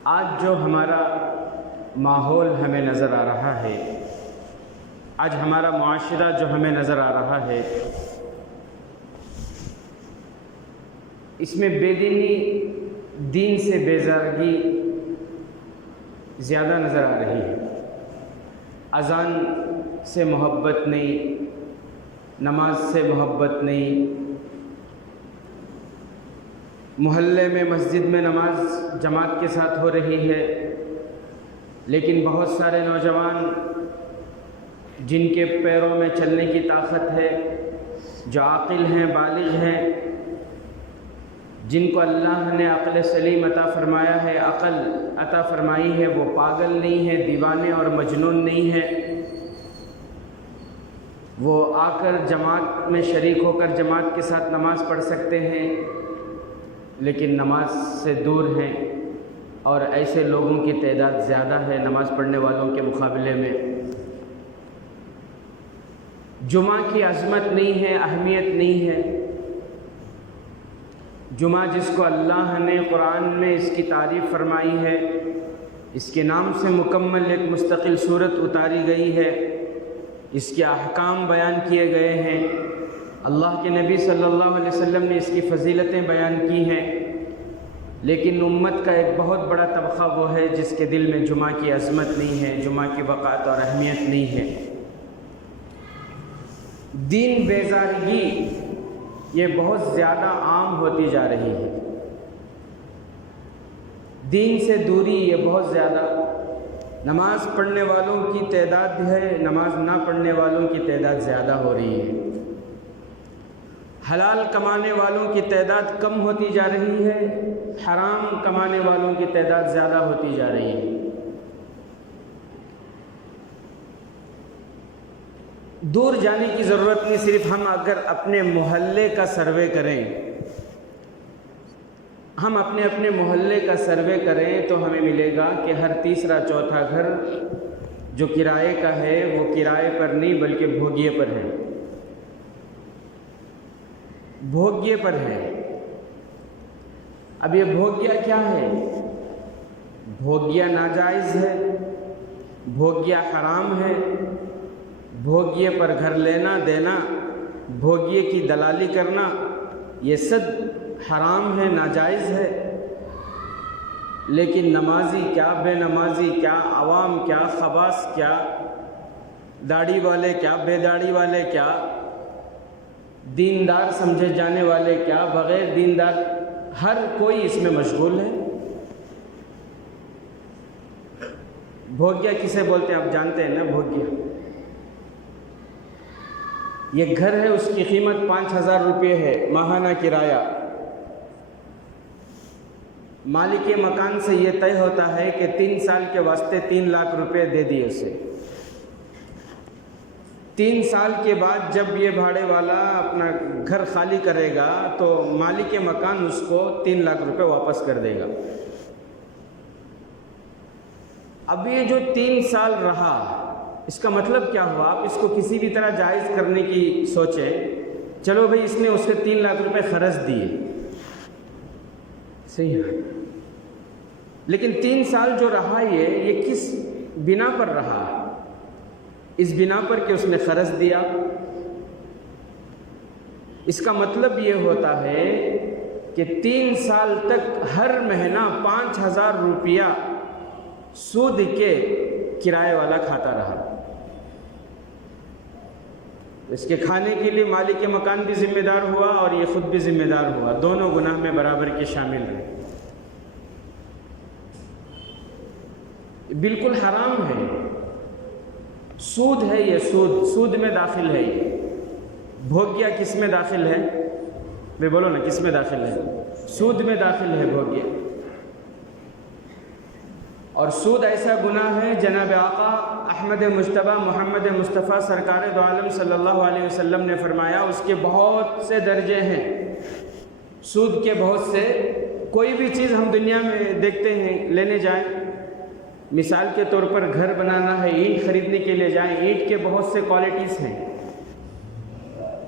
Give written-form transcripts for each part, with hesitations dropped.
آج جو ہمارا ماحول ہمیں نظر آ رہا ہے، آج ہمارا معاشرہ جو ہمیں نظر آ رہا ہے، اس میں بے دینی، دین سے بیزارگی زیادہ نظر آ رہی ہے۔ اذان سے محبت نہیں، نماز سے محبت نہیں، محلے میں مسجد میں نماز جماعت کے ساتھ ہو رہی ہے، لیکن بہت سارے نوجوان جن کے پیروں میں چلنے کی طاقت ہے، جو عاقل ہیں، بالغ ہیں، جن کو اللہ نے عقل سلیم عطا فرمایا ہے، عقل عطا فرمائی ہے، وہ پاگل نہیں ہے، دیوانے اور مجنون نہیں ہے، وہ آ کر جماعت میں شریک ہو کر جماعت کے ساتھ نماز پڑھ سکتے ہیں، لیکن نماز سے دور ہیں، اور ایسے لوگوں کی تعداد زیادہ ہے نماز پڑھنے والوں کے مقابلے میں۔ جمعہ کی عظمت نہیں ہے، اہمیت نہیں ہے۔ جمعہ جس کو اللہ نے قرآن میں اس کی تعریف فرمائی ہے، اس کے نام سے مکمل ایک مستقل صورت اتاری گئی ہے، اس کے احکام بیان کیے گئے ہیں، اللہ کے نبی صلی اللہ علیہ وسلم نے اس کی فضیلتیں بیان کی ہیں، لیکن امت کا ایک بہت بڑا طبقہ وہ ہے جس کے دل میں جمعہ کی عظمت نہیں ہے، جمعہ کی وقات اور اہمیت نہیں ہے۔ دین بیزارگی یہ بہت زیادہ عام ہوتی جا رہی ہے، دین سے دوری یہ بہت زیادہ، نماز پڑھنے والوں کی تعداد ہے، نماز نہ پڑھنے والوں کی تعداد زیادہ ہو رہی ہے، حلال کمانے والوں کی تعداد کم ہوتی جا رہی ہے، حرام کمانے والوں کی تعداد زیادہ ہوتی جا رہی ہے۔ دور جانے کی ضرورت نہیں، صرف ہم اگر اپنے محلے کا سروے کریں، ہم اپنے محلے کا سروے کریں تو ہمیں ملے گا کہ ہر تیسرا چوتھا گھر جو کرائے کا ہے وہ کرائے پر نہیں بلکہ بھوگیے پر ہے، بھوگیے پر ہے۔ اب یہ بھوگیا کیا ہے؟ بھوگیا ناجائز ہے، بھوگیا حرام ہے، بھوگیے پر گھر لینا دینا، بھوگیے کی دلالی کرنا، یہ سب حرام ہے، ناجائز ہے۔ لیکن نمازی کیا، بے نمازی کیا، عوام کیا، خواص کیا، داڑھی والے کیا، بے داڑھی والے کیا، دیندار سمجھے جانے والے کیا، بغیر دیندار، ہر کوئی اس میں مشغول ہے۔ بھوگیا کسے بولتے ہیں آپ جانتے ہیں نا؟ بھوگیا یہ گھر ہے، اس کی قیمت 5,000 روپے ہے، ماہانہ کرایہ۔ مالک مکان سے یہ طے ہوتا ہے کہ 3 سال کے واسطے 3 لاکھ روپے دے دیے اسے۔ 3 سال کے بعد جب یہ بھاڑے والا اپنا گھر خالی کرے گا تو مالک مکان اس کو 3 لاکھ روپے واپس کر دے گا۔ اب یہ جو 3 سال رہا، اس کا مطلب کیا ہوا؟ آپ اس کو کسی بھی طرح جائز کرنے کی سوچیں، چلو بھئی اس نے اس سے 3 لاکھ روپے خرچ دیے، صحیح ہے، لیکن 3 سال جو رہا یہ کس بنا پر رہا؟ اس بنا پر کہ اس نے قرض دیا۔ اس کا مطلب یہ ہوتا ہے کہ 3 سال تک ہر مہینہ 5,000 روپیہ سود کے کرائے والا کھاتا رہا۔ اس کے کھانے کے لیے مالک مکان بھی ذمہ دار ہوا اور یہ خود بھی ذمہ دار ہوا، دونوں گناہ میں برابر کے شامل ہیں۔ بالکل حرام ہے، سود ہے یہ، سود میں داخل ہے یہ۔ بھوگیا کس میں داخل ہے؟ میں بولو نا، کس میں داخل ہے؟ سود میں داخل ہے بھوگیا۔ اور سود ایسا گناہ ہے، جناب آقا احمد مجتبیٰ محمد مصطفیٰ سرکار دو عالم صلی اللہ علیہ وسلم نے فرمایا اس کے بہت سے درجے ہیں، سود کے بہت سے۔ کوئی بھی چیز ہم دنیا میں دیکھتے ہیں، لینے جائیں، مثال کے طور پر گھر بنانا ہے، اینٹ خریدنے کے لیے جائیں، اینٹ کے بہت سے کوالٹیز ہیں،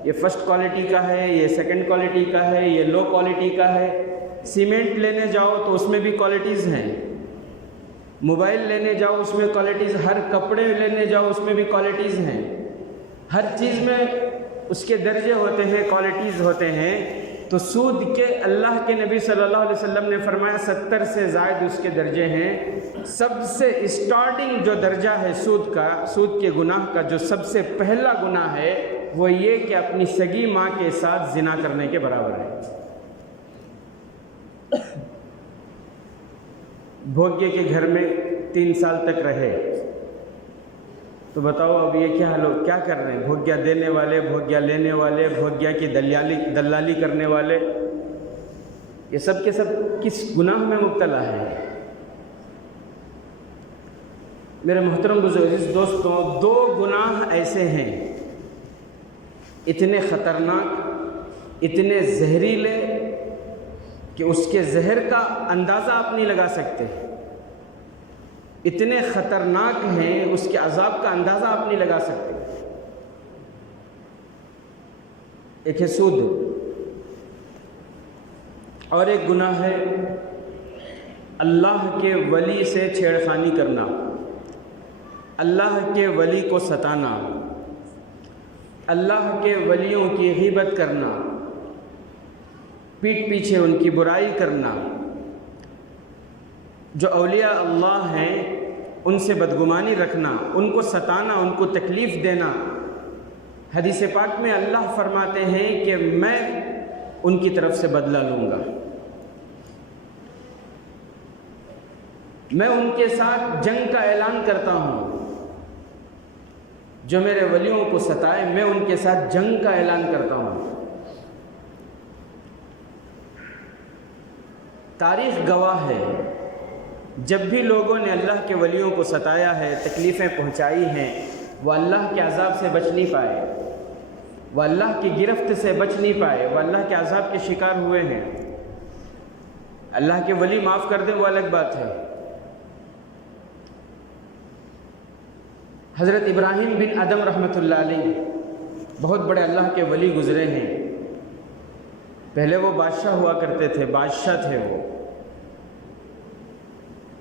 یہ فرسٹ کوالٹی کا ہے، یہ سیکنڈ کوالٹی کا ہے، یہ لو کوالٹی کا ہے۔ سیمنٹ لینے جاؤ تو اس میں بھی کوالٹیز ہیں، موبائل لینے جاؤ اس میں کوالٹیز، ہر کپڑے لینے جاؤ اس میں بھی کوالٹیز ہیں، ہر چیز میں اس کے درجے ہوتے ہیں، کوالٹیز ہوتے ہیں۔ تو سود کے اللہ کے نبی صلی اللہ علیہ وسلم نے فرمایا 70 سے زائد اس کے درجے ہیں۔ سب سے اسٹارٹنگ جو درجہ ہے سود کا، سود کے گناہ کا جو سب سے پہلا گناہ ہے وہ یہ کہ اپنی سگی ماں کے ساتھ زنا کرنے کے برابر ہے۔ بھوگیے کے گھر میں 3 سال تک رہے، تو بتاؤ اب یہ کیا لوگ کیا کر رہے ہیں؟ بھوگیا دینے والے، بھوگیا لینے والے، بھوگیا کی دلالی کرنے والے، یہ سب کے سب کس گناہ میں مبتلا ہے؟ میرے محترم بزرگ دوستوں، 2 گناہ ایسے ہیں اتنے خطرناک، اتنے زہریلے کہ اس کے زہر کا اندازہ آپ نہیں لگا سکتے، اتنے خطرناک ہیں اس کے عذاب کا اندازہ آپ نہیں لگا سکتے۔ ایک ہے سود، اور ایک گناہ ہے اللہ کے ولی سے چھیڑخانی کرنا، اللہ کے ولی کو ستانا، اللہ کے ولیوں کی غیبت کرنا، پیٹھ پیچھے ان کی برائی کرنا، جو اولیاء اللہ ہیں ان سے بدگمانی رکھنا، ان کو ستانا، ان کو تکلیف دینا۔ حدیث پاک میں اللہ فرماتے ہیں کہ میں ان کی طرف سے بدلہ لوں گا، میں ان کے ساتھ جنگ کا اعلان کرتا ہوں، جو میرے ولیوں کو ستائے میں ان کے ساتھ جنگ کا اعلان کرتا ہوں۔ تاریخ گواہ ہے، جب بھی لوگوں نے اللہ کے ولیوں کو ستایا ہے، تکلیفیں پہنچائی ہیں، وہ اللہ کے عذاب سے بچ نہیں پائے، وہ اللہ کی گرفت سے بچ نہیں پائے، وہ اللہ کے عذاب کے شکار ہوئے ہیں۔ اللہ کے ولی معاف کر دیں وہ الگ بات ہے۔ حضرت ابراہیم بن ادم رحمۃ اللہ علیہ بہت بڑے اللہ کے ولی گزرے ہیں۔ پہلے وہ بادشاہ ہوا کرتے تھے، بادشاہ تھے وہ،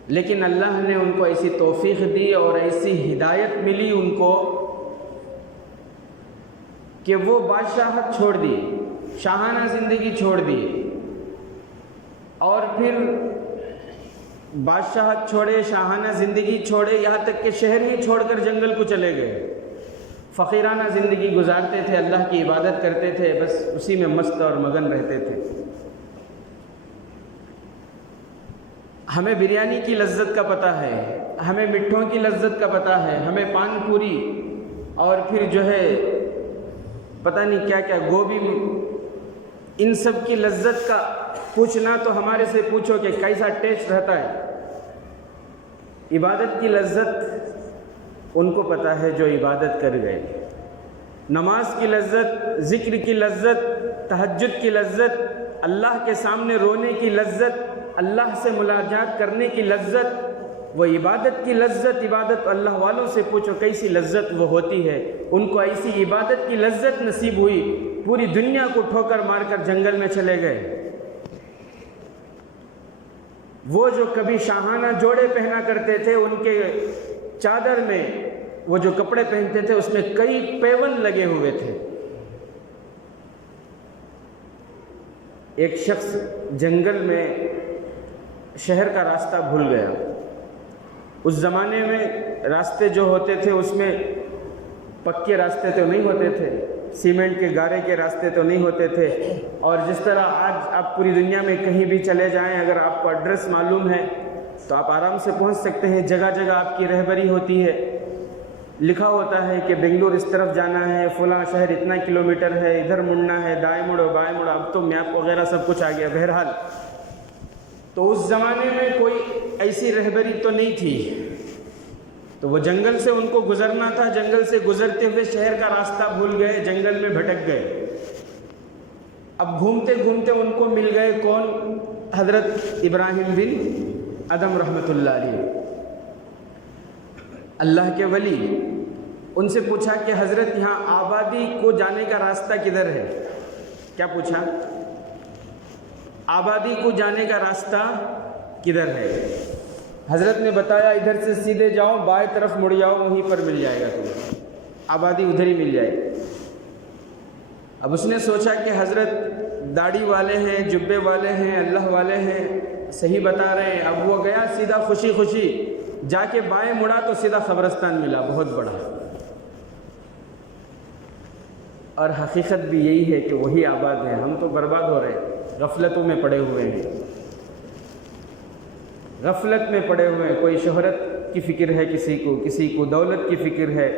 لیکن اللہ نے ان کو ایسی توفیق دی اور ایسی ہدایت ملی ان کو کہ وہ بادشاہت چھوڑ دی، شاہانہ زندگی چھوڑ دی، اور پھر بادشاہت چھوڑے، شاہانہ زندگی چھوڑے، یہاں تک کہ شہر ہی چھوڑ کر جنگل کو چلے گئے۔ فقیرانہ زندگی گزارتے تھے، اللہ کی عبادت کرتے تھے، بس اسی میں مست اور مگن رہتے تھے۔ ہمیں بریانی کی لذت کا پتہ ہے، ہمیں مٹھوں کی لذت کا پتہ ہے، ہمیں پان پوری اور پھر جو ہے پتہ نہیں کیا کیا گوبھی، ان سب کی لذت کا پوچھنا تو ہمارے سے پوچھو کہ کیسا ٹیسٹ رہتا ہے۔ عبادت کی لذت ان کو پتہ ہے جو عبادت کر گئے، نماز کی لذت، ذکر کی لذت، تہجد کی لذت، اللہ کے سامنے رونے کی لذت، اللہ سے ملاقات کرنے کی لذت، وہ عبادت کی لذت۔ عبادت اللہ والوں سے پوچھو کیسی لذت وہ ہوتی ہے، ان کو ایسی عبادت کی لذت نصیب ہوئی، پوری دنیا کو ٹھوکر مار کر جنگل میں چلے گئے۔ وہ جو کبھی شاہانہ جوڑے پہنا کرتے تھے، ان کے چادر میں وہ جو کپڑے پہنتے تھے اس میں کئی پیون لگے ہوئے تھے۔ ایک شخص جنگل میں شہر کا راستہ بھول گیا۔ اس زمانے میں راستے جو ہوتے تھے اس میں پکے راستے تو نہیں ہوتے تھے، سیمنٹ کے گارے کے راستے تو نہیں ہوتے تھے، اور جس طرح آج آپ پوری دنیا میں کہیں بھی چلے جائیں، اگر آپ کو ایڈریس معلوم ہے تو آپ آرام سے پہنچ سکتے ہیں۔ جگہ جگہ آپ کی رہبری ہوتی ہے، لکھا ہوتا ہے کہ بنگلور اس طرف جانا ہے، فلاں شہر اتنا کلومیٹر ہے، ادھر مڑنا ہے، دائیں مڑو بائیں مڑو۔ اب تو میپ وغیرہ سب کچھ آ گیا۔ بہرحال تو اس زمانے میں کوئی ایسی رہبری تو نہیں تھی، تو وہ جنگل سے ان کو گزرنا تھا، جنگل سے گزرتے ہوئے شہر کا راستہ بھول گئے، جنگل میں بھٹک گئے۔ اب گھومتے گھومتے ان کو مل گئے کون؟ حضرت ابراہیم بن ادم رحمۃ اللہ علیہ، اللہ کے ولی۔ ان سے پوچھا کہ حضرت یہاں آبادی کو جانے کا راستہ کدھر ہے؟ کیا پوچھا؟ آبادی کو جانے کا راستہ کدھر ہے؟ حضرت نے بتایا ادھر سے سیدھے جاؤ، بائیں طرف مڑ جاؤ، وہیں پر مل جائے گا تمہیں، آبادی ادھر ہی مل جائے گی۔ اب اس نے سوچا کہ حضرت داڑھی والے ہیں، جبے والے ہیں، اللہ والے ہیں، صحیح بتا رہے ہیں۔ اب وہ گیا سیدھا خوشی خوشی، جا کے بائیں مڑا تو سیدھا قبرستان ملا بہت بڑا۔ اور حقیقت بھی یہی ہے کہ وہی آباد ہے، ہم تو برباد ہو رہے ہیں، غفلتوں میں پڑے ہوئے ہیں، غفلت میں پڑے ہوئے ہیں۔ کوئی شہرت کی فکر ہے کسی کو دولت کی فکر ہے،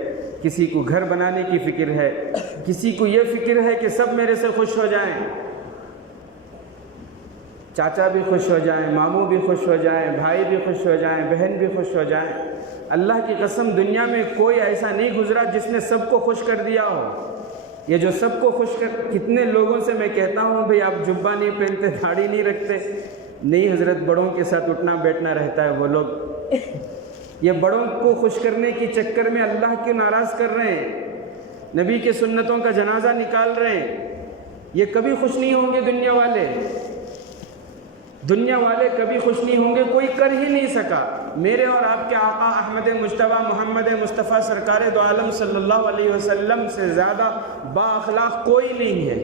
کسی کو گھر بنانے کی فکر ہے، کسی کو یہ فکر ہے کہ سب میرے سے خوش ہو جائیں، چاچا بھی خوش ہو جائیں، ماموں بھی خوش ہو جائیں، بھائی بھی خوش ہو جائیں، بہن بھی خوش ہو جائیں۔ اللہ کی قسم دنیا میں کوئی ایسا نہیں گزرا جس نے سب کو خوش کر دیا ہو۔ یہ جو سب کو خوش کر، کتنے لوگوں سے میں کہتا ہوں بھئی آپ جبہ نہیں پہنتے، داڑھی نہیں رکھتے، نہیں حضرت بڑوں کے ساتھ اٹھنا بیٹھنا رہتا ہے وہ لوگ، یہ بڑوں کو خوش کرنے کی چکر میں اللہ کو ناراض کر رہے ہیں، نبی کے سنتوں کا جنازہ نکال رہے ہیں۔ یہ کبھی خوش نہیں ہوں گے دنیا والے کبھی خوش نہیں ہوں گے، کوئی کر ہی نہیں سکا۔ میرے اور آپ کے آقا احمد مجتبیٰ محمد مصطفیٰ سرکار دو عالم صلی اللہ علیہ وسلم سے زیادہ با اخلاق کوئی نہیں ہے۔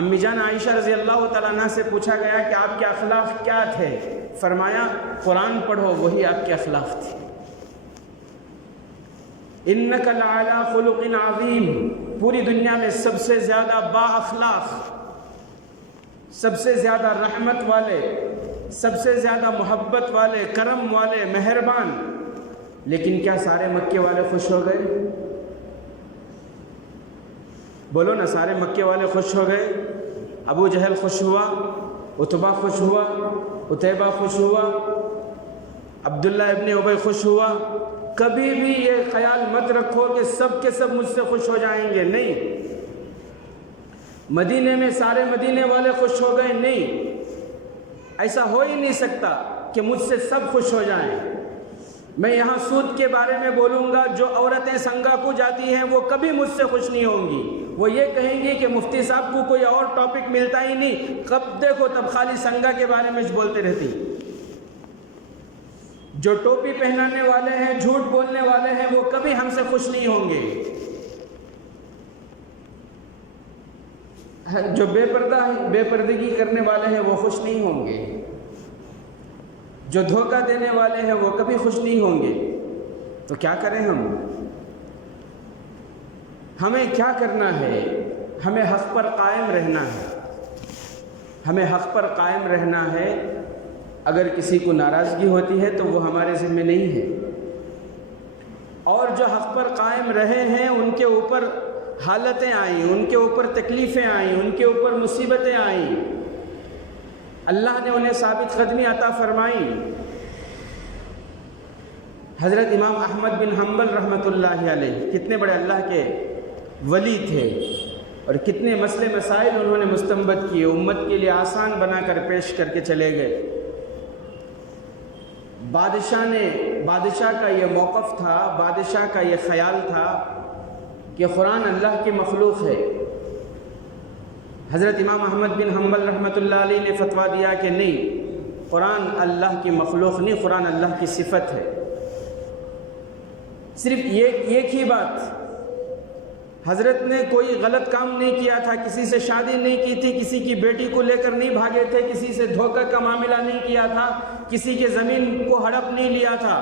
امی جان عائشہ رضی اللہ تعالیٰ عنہ سے پوچھا گیا کہ آپ کے اخلاق کیا تھے؟ فرمایا قرآن پڑھو، وہی آپ کے اخلاق تھے۔ انک لعلی خلق عظیم، پوری دنیا میں سب سے زیادہ با اخلاق، سب سے زیادہ رحمت والے، سب سے زیادہ محبت والے، کرم والے، مہربان۔ لیکن کیا سارے مکے والے خوش ہو گئے؟ بولو نا، سارے مکے والے خوش ہو گئے؟ ابو جہل خوش ہوا، عتبہ خوش ہوا، عتیبہ خوش ہوا، عبداللہ ابن ابی خوش ہوا؟ کبھی بھی یہ خیال مت رکھو کہ سب کے سب مجھ سے خوش ہو جائیں گے، نہیں۔ مدینے میں سارے مدینے والے خوش ہو گئے، نہیں، ایسا ہو ہی نہیں سکتا کہ مجھ سے سب خوش ہو جائیں۔ میں یہاں سود کے بارے میں بولوں گا، جو عورتیں سنگا کو جاتی ہیں وہ کبھی مجھ سے خوش نہیں ہوں گی، وہ یہ کہیں گی کہ مفتی صاحب کو کوئی اور ٹاپک ملتا ہی نہیں، کب دیکھو تب خالی سنگا کے بارے میں بولتے رہتی۔ جو ٹوپی پہنانے والے ہیں، جھوٹ بولنے والے ہیں، وہ کبھی ہم سے خوش نہیں ہوں گے۔ جو بے پردگی کرنے والے ہیں وہ خوش نہیں ہوں گے، جو دھوکہ دینے والے ہیں وہ کبھی خوش نہیں ہوں گے۔ تو کیا کریں ہمیں کیا کرنا ہے؟ ہمیں حق پر قائم رہنا ہے، ہمیں حق پر قائم رہنا ہے۔ اگر کسی کو ناراضگی ہوتی ہے تو وہ ہمارے ذمہ نہیں ہے، اور جو حق پر قائم رہے ہیں ان کے اوپر حالتیں آئیں، ان کے اوپر تکلیفیں آئیں، ان کے اوپر مصیبتیں آئیں، اللہ نے انہیں ثابت قدمی عطا فرمائی۔ حضرت امام احمد بن حنبل رحمۃ اللہ علیہ کتنے بڑے اللہ کے ولی تھے، اور کتنے مسئلے مسائل انہوں نے مستنبط کیے، امت کے لیے آسان بنا کر پیش کر کے چلے گئے۔ بادشاہ کا یہ موقف تھا، بادشاہ کا یہ خیال تھا کہ قرآن اللہ کی مخلوق ہے۔ حضرت امام احمد بن حنبل رحمۃ اللہ علیہ نے فتویٰ دیا کہ نہیں، قرآن اللہ کی مخلوق نہیں، قرآن اللہ کی صفت ہے۔ صرف ایک ہی بات، حضرت نے کوئی غلط کام نہیں کیا تھا، کسی سے شادی نہیں کی تھی، کسی کی بیٹی کو لے کر نہیں بھاگے تھے، کسی سے دھوکہ کا معاملہ نہیں کیا تھا، کسی کے زمین کو ہڑپ نہیں لیا تھا۔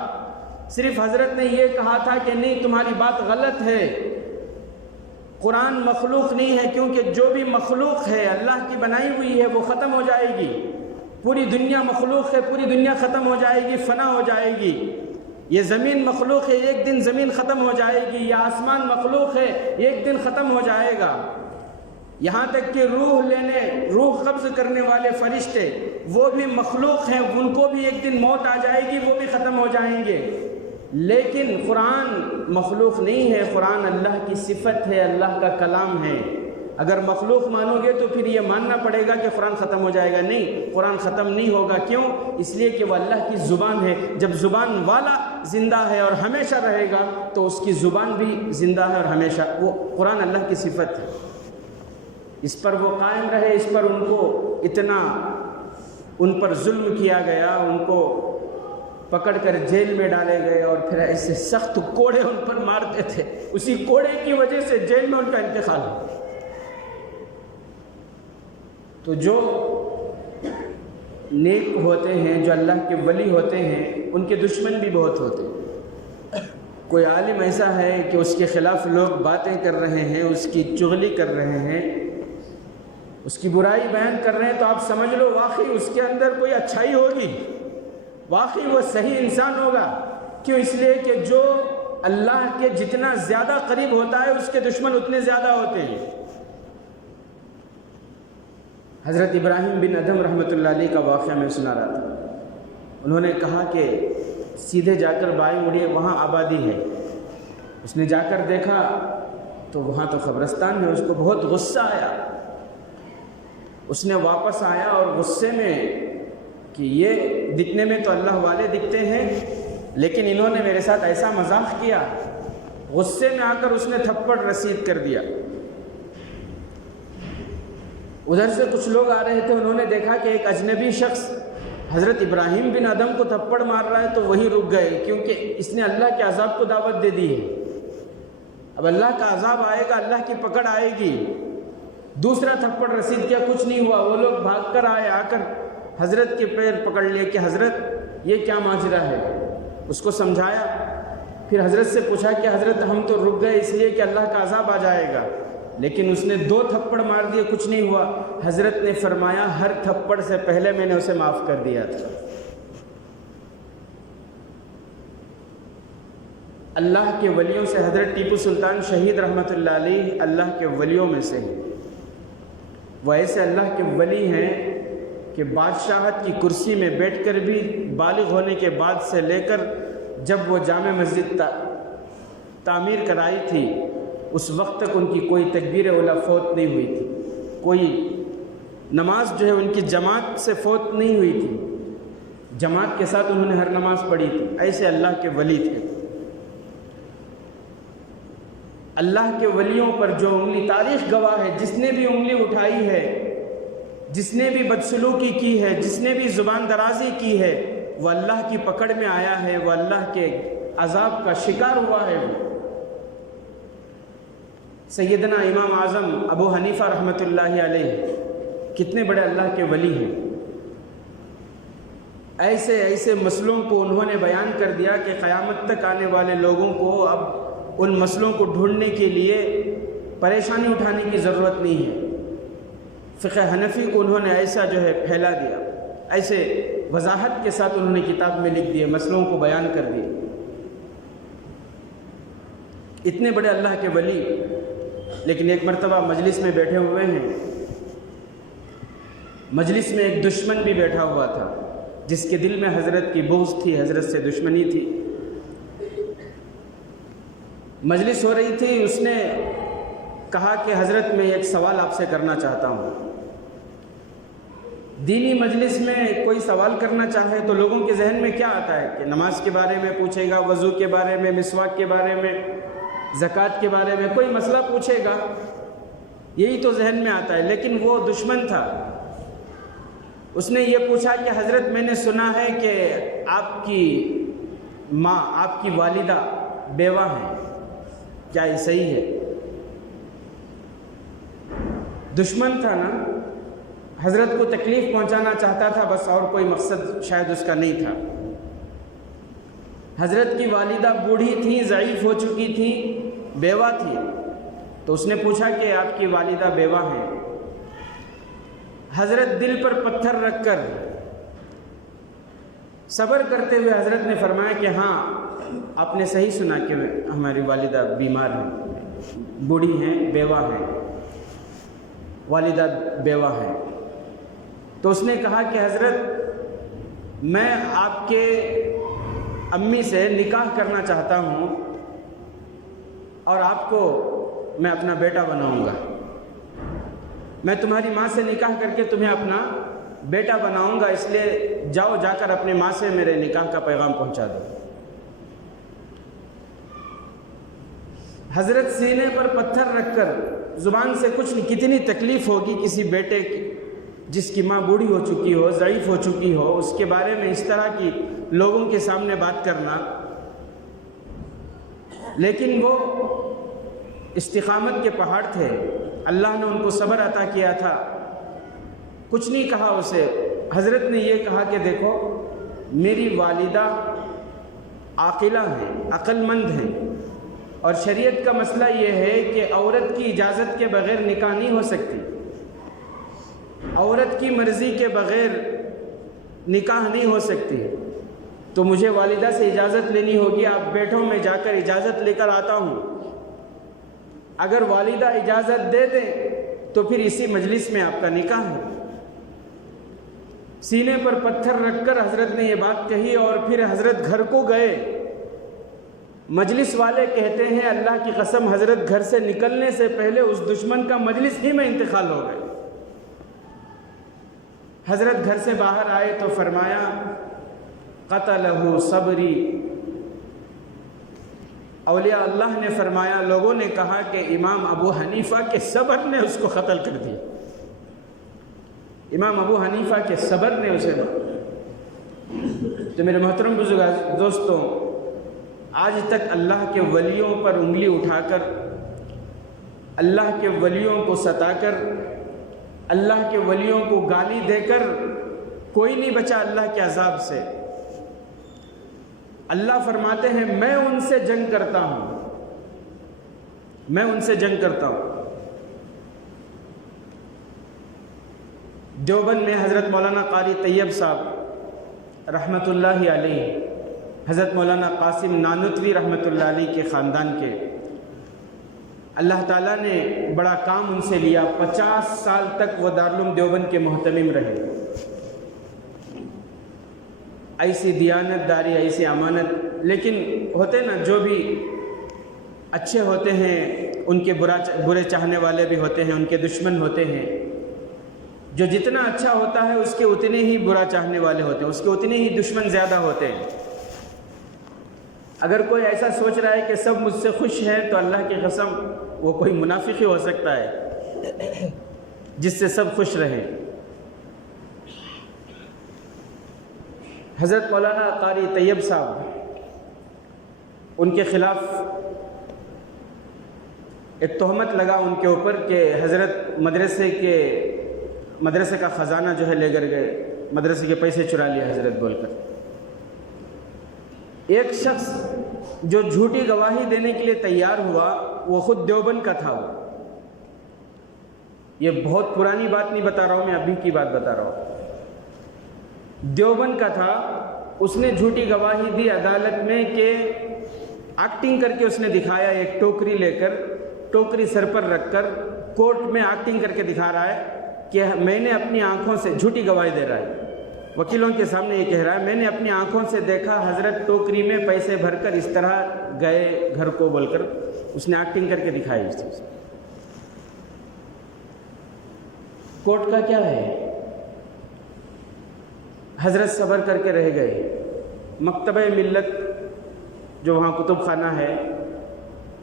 صرف حضرت نے یہ کہا تھا کہ نہیں، تمہاری بات غلط ہے، قرآن مخلوق نہیں ہے، کیونکہ جو بھی مخلوق ہے اللہ کی بنائی ہوئی ہے وہ ختم ہو جائے گی۔ پوری دنیا مخلوق ہے، پوری دنیا ختم ہو جائے گی، فنا ہو جائے گی۔ یہ زمین مخلوق ہے، ایک دن زمین ختم ہو جائے گی، یہ آسمان مخلوق ہے، ایک دن ختم ہو جائے گا۔ یہاں تک کہ روح قبض کرنے والے فرشتے وہ بھی مخلوق ہیں، ان کو بھی ایک دن موت آ جائے گی، وہ بھی ختم ہو جائیں گے۔ لیکن قرآن مخلوق نہیں ہے، قرآن اللہ کی صفت ہے، اللہ کا کلام ہے۔ اگر مخلوق مانو گے تو پھر یہ ماننا پڑے گا کہ قرآن ختم ہو جائے گا۔ نہیں، قرآن ختم نہیں ہوگا۔ کیوں؟ اس لیے کہ وہ اللہ کی زبان ہے۔ جب زبان والا زندہ ہے اور ہمیشہ رہے گا تو اس کی زبان بھی زندہ ہے اور ہمیشہ، وہ قرآن اللہ کی صفت ہے۔ اس پر وہ قائم رہے، اس پر ان کو اتنا ان پر ظلم کیا گیا، ان کو پکڑ کر جیل میں ڈالے گئے اور پھر ایسے سخت کوڑے ان پر مارتے تھے، اسی کوڑے کی وجہ سے جیل میں ان کا انتقال ہوا۔ تو جو نیک ہوتے ہیں، جو اللہ کے ولی ہوتے ہیں، ان کے دشمن بھی بہت ہوتے ہیں۔ کوئی عالم ایسا ہے کہ اس کے خلاف لوگ باتیں کر رہے ہیں، اس کی چغلی کر رہے ہیں، اس کی برائی بیان کر رہے ہیں، تو آپ سمجھ لو واقعی اس کے اندر کوئی اچھائی ہوگی، واقعی وہ صحیح انسان ہوگا۔ کیوں؟ اس لیے کہ جو اللہ کے جتنا زیادہ قریب ہوتا ہے اس کے دشمن اتنے زیادہ ہوتے ہیں۔ حضرت ابراہیم بن ادھم رحمۃ اللہ علیہ کا واقعہ میں سنا رہا تھا۔ انہوں نے کہا کہ سیدھے جا کر بائیں مڑیے، وہاں آبادی ہے۔ اس نے جا کر دیکھا تو وہاں تو قبرستان ہے۔ اس کو بہت غصہ آیا۔ اس نے واپس آیا اور غصے میں کہ یہ دکھنے میں تو اللہ والے دکھتے ہیں، لیکن انہوں نے میرے ساتھ ایسا مذاق کیا۔ غصے میں آ کر اس نے تھپڑ رسید کر دیا۔ ادھر سے کچھ لوگ آ رہے تھے، انہوں نے دیکھا کہ ایک اجنبی شخص حضرت ابراہیم بن ادھم کو تھپڑ مار رہا ہے، تو وہی رک گئے، کیونکہ اس نے اللہ کے عذاب کو دعوت دے دی ہے۔ اب اللہ کا عذاب آئے گا، اللہ کی پکڑ آئے گی۔ دوسرا تھپڑ رسید کیا، کچھ نہیں ہوا۔ وہ لوگ بھاگ کر آئے، آ کر حضرت کے پیر پکڑ لیے کہ حضرت یہ کیا ماجرا ہے۔ اس کو سمجھایا، پھر حضرت سے پوچھا کہ حضرت ہم تو رک گئے اس لیے کہ اللہ کا عذاب آ جائے گا، لیکن اس نے 2 تھپڑ مار دیے، کچھ نہیں ہوا۔ حضرت نے فرمایا ہر تھپڑ سے پہلے میں نے اسے معاف کر دیا تھا۔ اللہ کے ولیوں سے حضرت ٹیپو سلطان شہید رحمۃ اللہ علیہ اللہ کے ولیوں میں سے ہیں۔ وہ ایسے اللہ کے ولی ہیں کہ بادشاہت کی کرسی میں بیٹھ کر بھی بالغ ہونے کے بعد سے لے کر جب وہ جامع مسجد تعمیر کرائی تھی اس وقت تک ان کی کوئی تکبیر اولیٰ فوت نہیں ہوئی تھی، کوئی نماز جو ہے ان کی جماعت سے فوت نہیں ہوئی تھی، جماعت کے ساتھ انہوں نے ہر نماز پڑھی تھی۔ ایسے اللہ کے ولی تھے۔ اللہ کے ولیوں پر جو انگلی، تاریخ گواہ ہے، جس نے بھی انگلی اٹھائی ہے، جس نے بھی بدسلوکی کی ہے، جس نے بھی زبان درازی کی ہے، وہ اللہ کی پکڑ میں آیا ہے، وہ اللہ کے عذاب کا شکار ہوا ہے۔ سیدنا امام اعظم ابو حنیفہ رحمۃ اللہ علیہ کتنے بڑے اللہ کے ولی ہیں۔ ایسے ایسے مسئلوں کو انہوں نے بیان کر دیا کہ قیامت تک آنے والے لوگوں کو اب ان مسئلوں کو ڈھونڈنے کے لیے پریشانی اٹھانے کی ضرورت نہیں ہے۔ فقہ حنفی کو انہوں نے ایسا جو ہے پھیلا دیا، ایسے وضاحت کے ساتھ انہوں نے کتاب میں لکھ دیے، مسئلوں کو بیان کر دیے۔ اتنے بڑے اللہ کے ولی، لیکن ایک مرتبہ مجلس میں بیٹھے ہوئے ہیں، مجلس میں ایک دشمن بھی بیٹھا ہوا تھا جس کے دل میں حضرت کی بغض تھی، حضرت سے دشمنی تھی۔ مجلس ہو رہی تھی، اس نے کہا کہ حضرت میں ایک سوال آپ سے کرنا چاہتا ہوں۔ دینی مجلس میں کوئی سوال کرنا چاہے تو لوگوں کے ذہن میں کیا آتا ہے کہ نماز کے بارے میں پوچھے گا، وضو کے بارے میں، مسواک کے بارے میں، زکوٰۃ کے بارے میں کوئی مسئلہ پوچھے گا، یہی تو ذہن میں آتا ہے۔ لیکن وہ دشمن تھا، اس نے یہ پوچھا کہ حضرت میں نے سنا ہے کہ آپ کی ماں، آپ کی والدہ بیوہ ہیں، کیا یہ صحیح ہے؟ دشمن تھا نا، حضرت کو تکلیف پہنچانا چاہتا تھا بس، اور کوئی مقصد شاید اس کا نہیں تھا۔ حضرت کی والدہ بوڑھی تھی، ضعیف ہو چکی تھی، بیوہ تھی، تو اس نے پوچھا کہ آپ کی والدہ بیوہ ہیں۔ حضرت دل پر پتھر رکھ کر صبر کرتے ہوئے حضرت نے فرمایا کہ ہاں آپ نے صحیح سنا کہ ہماری والدہ بیمار ہیں، بوڑھی ہیں، بیوہ ہیں، والدہ بیوہ ہیں۔ تو اس نے کہا کہ حضرت میں آپ کے امی سے نکاح کرنا چاہتا ہوں اور آپ کو میں اپنا بیٹا بناؤں گا، میں تمہاری ماں سے نکاح کر کے تمہیں اپنا بیٹا بناؤں گا، اس لیے جاؤ، جا کر اپنے ماں سے میرے نکاح کا پیغام پہنچا دو۔ حضرت سینے پر پتھر رکھ کر زبان سے کچھ نہیں، کتنی تکلیف ہوگی کسی بیٹے کی جس کی ماں بوڑھی ہو چکی ہو، ضعیف ہو چکی ہو، اس کے بارے میں اس طرح کی لوگوں کے سامنے بات کرنا، لیکن وہ استقامت کے پہاڑ تھے، اللہ نے ان کو صبر عطا کیا تھا، کچھ نہیں کہا اسے۔ حضرت نے یہ کہا کہ دیکھو میری والدہ عاقلہ ہیں، عقل مند ہیں، اور شریعت کا مسئلہ یہ ہے کہ عورت کی اجازت کے بغیر نکاح نہیں ہو سکتی، عورت کی مرضی کے بغیر نکاح نہیں ہو سکتی، تو مجھے والدہ سے اجازت لینی ہوگی، آپ بیٹھو میں جا کر اجازت لے کر آتا ہوں۔ اگر والدہ اجازت دے دیں تو پھر اسی مجلس میں آپ کا نکاح ہے۔ سینے پر پتھر رکھ کر حضرت نے یہ بات کہی، اور پھر حضرت گھر کو گئے۔ مجلس والے کہتے ہیں اللہ کی قسم حضرت گھر سے نکلنے سے پہلے اس دشمن کا مجلس ہی میں انتقال ہو گئے۔ حضرت گھر سے باہر آئے تو فرمایا قتلہ صبری۔ اولیاء اللہ نے فرمایا، لوگوں نے کہا کہ امام ابو حنیفہ کے صبر نے اس کو قتل کر دیا، امام ابو حنیفہ کے صبر نے اسے مارا۔ تو میرے محترم بزرگ دوستوں، آج تک اللہ کے ولیوں پر انگلی اٹھا کر، اللہ کے ولیوں کو ستا کر، اللہ کے ولیوں کو گالی دے کر کوئی نہیں بچا اللہ کے عذاب سے۔ اللہ فرماتے ہیں میں ان سے جنگ کرتا ہوں، میں ان سے جنگ کرتا ہوں۔ دیوبند میں حضرت مولانا قاری طیب صاحب رحمۃ اللہ علیہ، حضرت مولانا قاسم نانوتوی رحمۃ اللہ علیہ کے خاندان کے، اللہ تعالیٰ نے بڑا کام ان سے لیا، 50 سال تک وہ دارالعلوم دیوبند کے محتمم رہے۔ ایسی دیانت داری، ایسی امانت، لیکن ہوتے نا جو بھی اچھے ہوتے ہیں ان کے برے چاہنے والے بھی ہوتے ہیں، ان کے دشمن ہوتے ہیں۔ جو جتنا اچھا ہوتا ہے اس کے اتنے ہی برا چاہنے والے ہوتے ہیں، اس کے اتنے ہی دشمن زیادہ ہوتے ہیں۔ اگر کوئی ایسا سوچ رہا ہے کہ سب مجھ سے خوش ہیں تو اللہ کی قسم وہ کوئی منافق ہی ہو سکتا ہے جس سے سب خوش رہیں۔ حضرت مولانا قاری طیب صاحب، ان کے خلاف ایک تہمت لگا ان کے اوپر کہ حضرت مدرسے کا خزانہ جو ہے لے کر گئے، مدرسے کے پیسے چرا لیے حضرت بول کر۔ ایک شخص جو جھوٹی گواہی دینے کے لیے تیار ہوا وہ خود دیوبند کا تھا۔ یہ بہت پرانی بات نہیں بتا رہا ہوں میں، ابھی کی بات بتا رہا ہوں۔ دیوبند کا تھا، اس نے جھوٹی گواہی دی عدالت میں کہ ایکٹنگ کر کے اس نے دکھایا، ایک ٹوکری لے کر، ٹوکری سر پر رکھ کر کورٹ میں ایکٹنگ کر کے دکھا رہا ہے کہ میں نے اپنی آنکھوں سے، جھوٹی گواہی دے رہا ہے، وکیلوں کے سامنے یہ کہہ رہا ہے میں نے اپنی آنکھوں سے دیکھا حضرت ٹوکری میں پیسے بھر کر اس طرح گئے گھر کو، بول کر اس نے ایکٹنگ کر کے دکھائی اس چیز۔ کورٹ کا کیا ہے؟ حضرت صبر کر کے رہ گئے۔ مکتبہ ملت جو وہاں کتب خانہ ہے،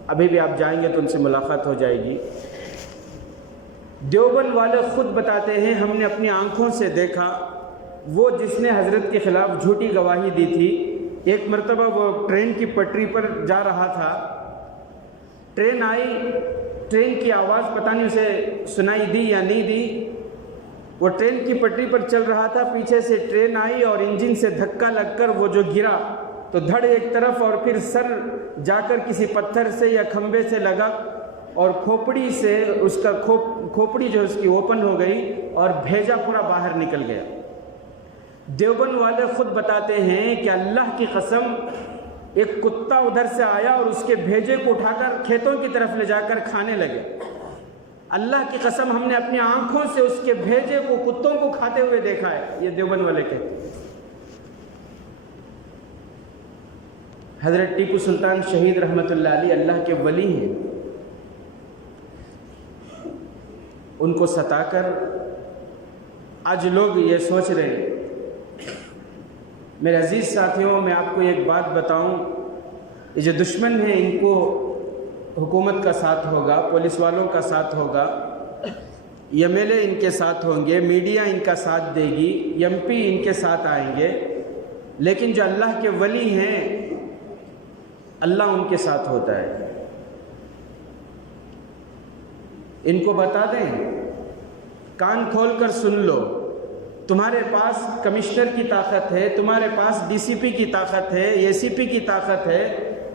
ابھی بھی آپ جائیں گے تو ان سے ملاقات ہو جائے گی۔ دیوبند والے خود بتاتے ہیں ہم نے اپنی آنکھوں سے دیکھا، وہ جس نے حضرت کے خلاف جھوٹی گواہی دی تھی، ایک مرتبہ وہ ٹرین کی پٹری پر جا رہا تھا، ٹرین آئی، ٹرین کی آواز پتہ نہیں اسے سنائی دی یا نہیں دی، وہ ٹرین کی پٹری پر چل رہا تھا، پیچھے سے ٹرین آئی اور انجن سے دھکا لگ کر وہ جو گرا تو دھڑ ایک طرف اور پھر سر جا کر کسی پتھر سے یا کھمبے سے لگا اور کھوپڑی سے اس کا کھوپڑی جو اس کی اوپن ہو گئی اور بھیجا پورا باہر نکل گیا۔ دیوبند والے خود بتاتے ہیں کہ اللہ کی قسم ایک کتا ادھر سے آیا اور اس کے بھیجے کو اٹھا کر کھیتوں کی طرف لے جا کر کھانے لگے۔ اللہ کی قسم ہم نے اپنی آنکھوں سے اس کے بھیجے کو، کتوں کو کھاتے ہوئے دیکھا ہے، یہ دیوبند والے کہتے ہیں۔ حضرت ٹیپو سلطان شہید رحمۃ اللہ علیہ اللہ کے ولی ہیں، ان کو ستا کر آج لوگ یہ سوچ رہے ہیں۔ میرے عزیز ساتھیوں، میں آپ کو ایک بات بتاؤں، یہ جو دشمن ہیں ان کو حکومت کا ساتھ ہوگا، پولیس والوں کا ساتھ ہوگا، ایم ایل اے ان کے ساتھ ہوں گے، میڈیا ان کا ساتھ دے گی، ایم پی ان کے ساتھ آئیں گے، لیکن جو اللہ کے ولی ہیں اللہ ان کے ساتھ ہوتا ہے۔ ان کو بتا دیں، کان کھول کر سن لو، تمہارے پاس کمشنر کی طاقت ہے، تمہارے پاس ڈی سی پی کی طاقت ہے، اے سی پی کی طاقت ہے،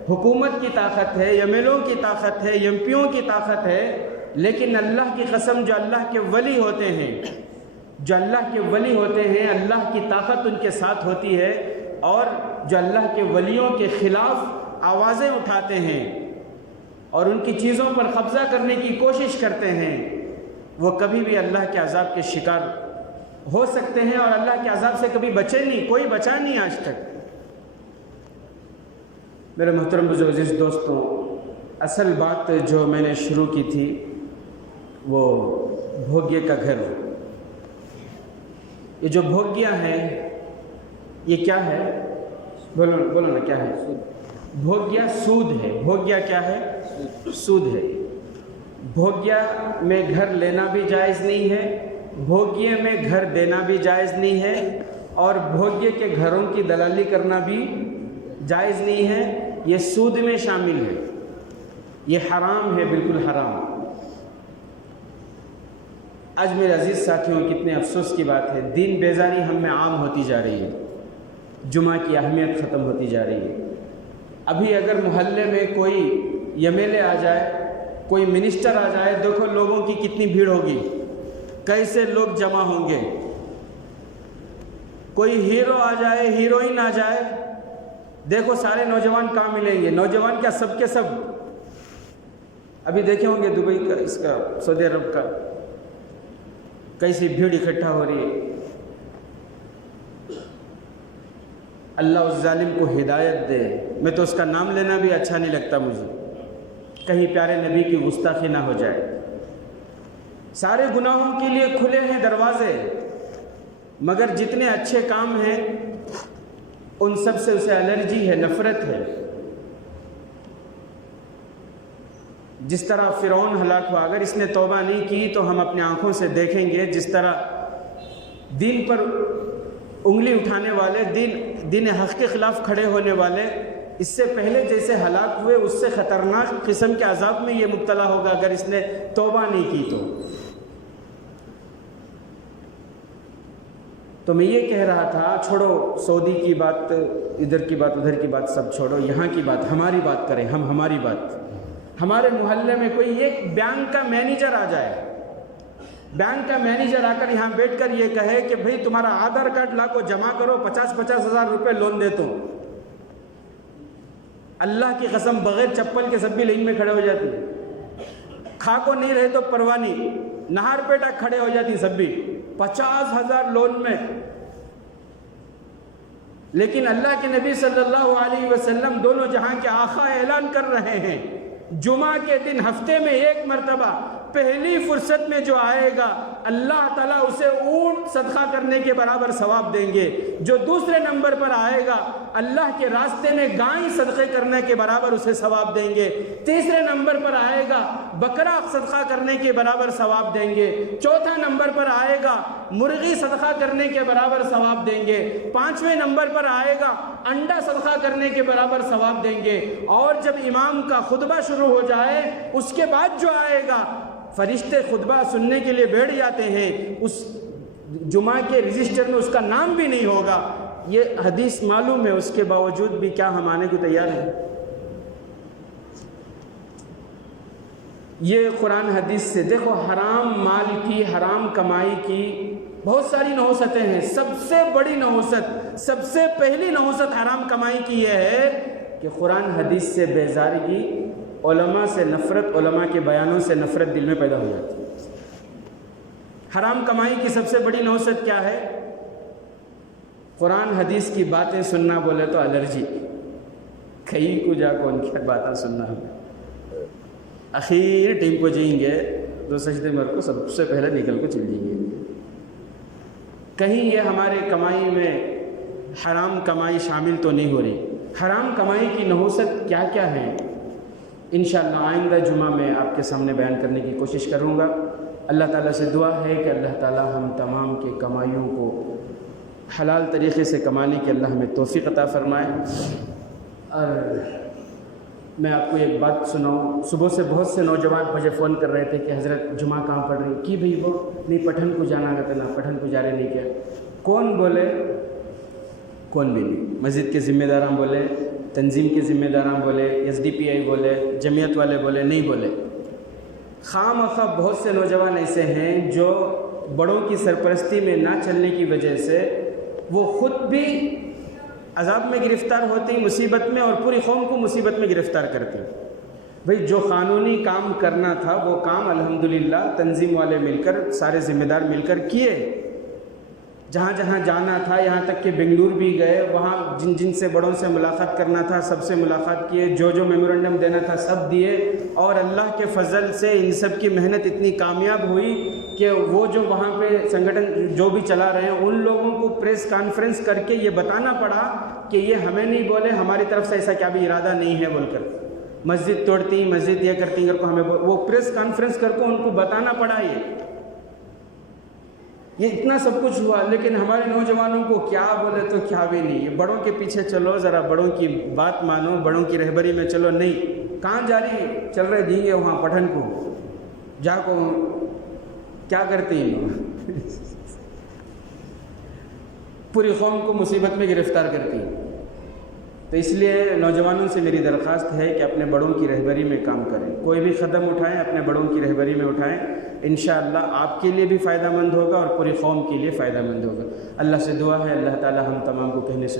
حکومت کی طاقت ہے، ایم ایل او کی طاقت ہے، ایم پی او کی طاقت ہے، لیکن اللہ کی قسم جو اللہ کے ولی ہوتے ہیں، جو اللہ کے ولی ہوتے ہیں، اللہ کی طاقت ان کے ساتھ ہوتی ہے، اور جو اللہ کے ولیوں کے خلاف آوازیں اٹھاتے ہیں اور ان کی چیزوں پر قبضہ کرنے کی کوشش کرتے ہیں، وہ کبھی بھی اللہ کے عذاب کے شکار ہو سکتے ہیں، اور اللہ کے عذاب سے کبھی بچے نہیں، کوئی بچا نہیں آج تک۔ میرے محترم بزرگ عزیز دوستوں، اصل بات جو میں نے شروع کی تھی وہ بھوگیے کا گھر۔ یہ جو بھوگیا ہے یہ کیا ہے؟ بولو نا، کیا ہے؟ بھوگیا سود ہے۔ بھوگیا کیا ہے؟ سود ہے۔ بھوگیا میں گھر لینا بھی جائز نہیں ہے، بھوگیے میں گھر دینا بھی جائز نہیں ہے، اور بھوگیے کے گھروں کی دلالی کرنا بھی جائز نہیں ہے۔ یہ سود میں شامل ہے، یہ حرام ہے، بالکل حرام۔ آج میرے عزیز ساتھیوں، کتنے افسوس کی بات ہے، دین بیزاری ہم میں عام ہوتی جا رہی ہے، جمعہ کی اہمیت ختم ہوتی جا رہی ہے۔ ابھی اگر محلے میں کوئی ایم ایل اے آ جائے، کوئی منسٹر آ جائے، دیکھو لوگوں کی کتنی بھیڑ ہوگی، کیسے لوگ جمع ہوں گے۔ کوئی ہیرو آ جائے، ہیروئن آ جائے، دیکھو سارے نوجوان کہاں ملیں گے، نوجوان کیا سب کے سب۔ ابھی دیکھے ہوں گے دبئی کا، اس کا، سعودی عرب کا، کیسی بھیڑ اکٹھا ہو رہی ہے۔ اللہ اس ظالم کو ہدایت دے، میں تو اس کا نام لینا بھی اچھا نہیں لگتا مجھے، کہیں پیارے نبی کی گستاخی نہ ہو جائے۔ سارے گناہوں کے لیے کھلے ہیں دروازے، مگر جتنے اچھے کام ہیں ان سب سے اسے الرجی ہے، نفرت ہے۔ جس طرح فرعون ہلاک ہوا، اگر اس نے توبہ نہیں کی تو ہم اپنی آنکھوں سے دیکھیں گے جس طرح دین پر انگلی اٹھانے والے، دین حق کے خلاف کھڑے ہونے والے اس سے پہلے جیسے ہلاک ہوئے، اس سے خطرناک قسم کے عذاب میں یہ مبتلا ہوگا اگر اس نے توبہ نہیں کی تو میں یہ کہہ رہا تھا، چھوڑو سعودی کی بات، ادھر کی بات، ادھر کی بات سب چھوڑو، یہاں کی بات، ہماری بات کریں ہم، ہماری بات۔ ہمارے محلے میں کوئی ایک بینک کا مینیجر آ جائے، بینک کا مینیجر آ کر یہاں بیٹھ کر یہ کہے کہ بھئی تمہارا آدھار کارڈ لا کو جمع کرو، 50,000 روپے لون دیتا ہوں، اللہ کی قسم بغیر چپل کے سب بھی لائن میں کھڑے ہو جاتی ہیں، کھا کو نہیں رہے تو پرواہ نہیں، نہار پیٹا کھڑے ہو جاتی سب بھی، 50,000 لون میں۔ لیکن اللہ کے نبی صلی اللہ علیہ وسلم دونوں جہاں کے آقا اعلان کر رہے ہیں، جمعہ کے دن ہفتے میں ایک مرتبہ پہلی فرصت میں جو آئے گا اللہ تعالیٰ اسے اونٹ صدقہ کرنے کے برابر ثواب دیں گے، جو دوسرے نمبر پر آئے گا اللہ کے راستے میں گائیں صدقے کرنے کے برابر اسے ثواب دیں گے، تیسرے نمبر پر آئے گا بکرا صدقہ کرنے کے برابر ثواب دیں گے، چوتھا نمبر پر آئے گا مرغی صدقہ کرنے کے برابر ثواب دیں گے، پانچویں نمبر پر آئے گا انڈا صدقہ کرنے کے برابر ثواب دیں گے، اور جب امام کا خطبہ شروع ہو جائے اس کے بعد جو آئے گا فرشتے خطبہ سننے کے لیے بیٹھ جاتے ہیں، اس جمعہ کے رجسٹر میں اس کا نام بھی نہیں ہوگا۔ یہ حدیث معلوم ہے، اس کے باوجود بھی کیا ہم آنے کو تیار ہیں؟ یہ قرآن حدیث سے دیکھو، حرام مال کی، حرام کمائی کی بہت ساری نحوستیں ہیں، سب سے بڑی نحوست، سب سے پہلی نحوست حرام کمائی کی یہ ہے کہ قرآن حدیث سے بیزارگی، علماء سے نفرت، علماء کے بیانوں سے نفرت دل میں پیدا ہو جاتی ہے۔ حرام کمائی کی سب سے بڑی نحوست کیا ہے؟ قرآن حدیث کی باتیں سننا بولے تو الرجی، کہیں کو جا کو ان کی باتیں سننا ہے، اخیر ٹیم کو جائیں گے دو سجدے مر کو سب سے پہلے نکل کو چل جائیں گے۔ کہیں یہ ہمارے کمائی میں حرام کمائی شامل تو نہیں ہو رہی؟ حرام کمائی کی نحوست کیا کیا ہے انشاءاللہ آئندہ جمعہ میں آپ کے سامنے بیان کرنے کی کوشش کروں گا۔ اللہ تعالیٰ سے دعا ہے کہ اللہ تعالیٰ ہم تمام کے کمائیوں کو حلال طریقے سے کمانے کی اللہ ہمیں توفیق عطا فرمائے۔ اور میں آپ کو ایک بات سناؤں، صبح سے بہت سے نوجوان مجھے فون کر رہے تھے کہ حضرت جمعہ کہاں پڑھ رہی کی بھئی وہ نہیں پٹھن کو جانا گا تھا، پٹھن کو جا رہے نہیں کیا، کون بولے؟ کون بھی نہیں۔ مسجد کے ذمہ داران بولے، تنظیم کے ذمہ داران بولے، SDPI بولے، جمعیت والے بولے، نہیں بولے۔ خام خواہ بہت سے نوجوان ایسے ہیں جو بڑوں کی سرپرستی میں نہ چلنے کی وجہ سے وہ خود بھی عذاب میں گرفتار ہوتی، مصیبت میں، اور پوری قوم کو مصیبت میں گرفتار کرتی۔ بھئی جو قانونی کام کرنا تھا وہ کام الحمدللہ تنظیم والے مل کر، سارے ذمہ دار مل کر کیے۔ جہاں جہاں جانا تھا، یہاں تک کہ بنگلور بھی گئے، وہاں جن جن سے بڑوں سے ملاقات کرنا تھا سب سے ملاقات کیے، جو جو میمورنڈم دینا تھا سب دیے، اور اللہ کے فضل سے ان سب کی محنت اتنی کامیاب ہوئی کہ وہ جو وہاں پہ سنگٹھن جو بھی چلا رہے ہیں ان لوگوں کو پریس کانفرنس کر کے یہ بتانا پڑا کہ یہ ہمیں نہیں بولے، ہماری طرف سے ایسا کیا بھی ارادہ نہیں ہے بول کر، مسجد توڑتی، مسجد یہ کرتی کر کو ہمیں وہ پریس کانفرنس کر کے ان کو بتانا پڑا۔ یہ اتنا سب کچھ ہوا، لیکن ہمارے نوجوانوں کو کیا بولے تو کیا بھی نہیں۔ یہ بڑوں کے پیچھے چلو، ذرا بڑوں کی بات مانو، بڑوں کی رہبری میں چلو، نہیں کہاں جاری چل رہے دیں گے وہاں پٹھن کو جا کو کیا کرتے ہیں پوری قوم کو مصیبت میں گرفتار کرتی ہیں۔ تو اس لیے نوجوانوں سے میری درخواست ہے کہ اپنے بڑوں کی رہبری میں کام کریں، کوئی بھی قدم اٹھائیں اپنے بڑوں کی رہبری میں اٹھائیں، انشاءاللہ آپ کے لیے بھی فائدہ مند ہوگا اور پوری قوم کے لیے فائدہ مند ہوگا۔ اللہ سے دعا ہے اللہ تعالی ہم تمام کو کہنے سے